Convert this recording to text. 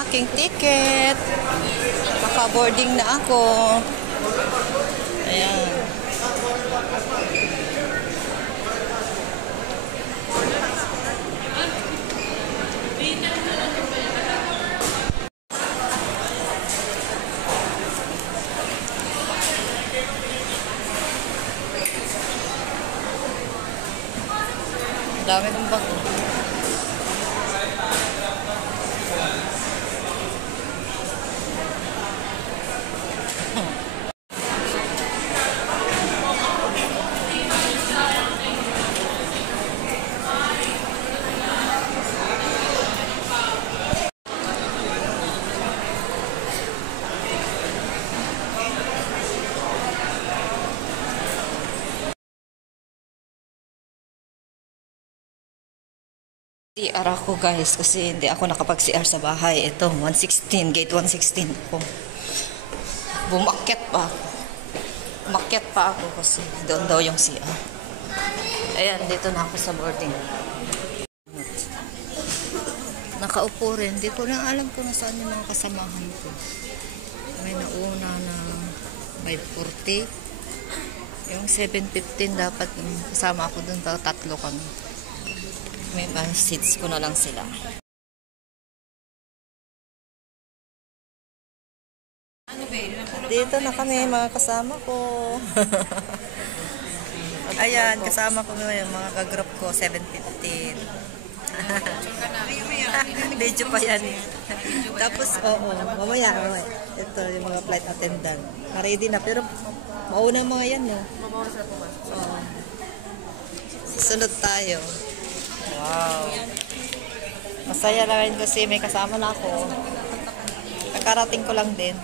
aking ticket. Naka-boarding na ako. Ayan. Dami ng bag. CR ako guys kasi hindi ako nakapag-CR sa bahay. Ito, 116, gate 116 ako. Bumakyat pa ako. Umakyat pa ako kasi doon daw yung CR. Ayan, dito na ako sa boarding. Nakaupo rin. Hindi ko na alam kung nasaan yung mga kasamahan ko. May nauna na 5:40. Yung 7:15 dapat kasama ako doon. Tatlo kami. May seats ko na lang sila. Dito na kami mga kasama ko. Ayan, kasama ko ngayon mga ka-group ko, 7:15. Medyo pa yan eh. Tapos, mamaya. Ito yung mga flight attendant. Ready na, pero mauna mga yan, no? Sunod tayo. Wow. Masaya na rin kasi may kasama na ako. Nakarating ko lang din.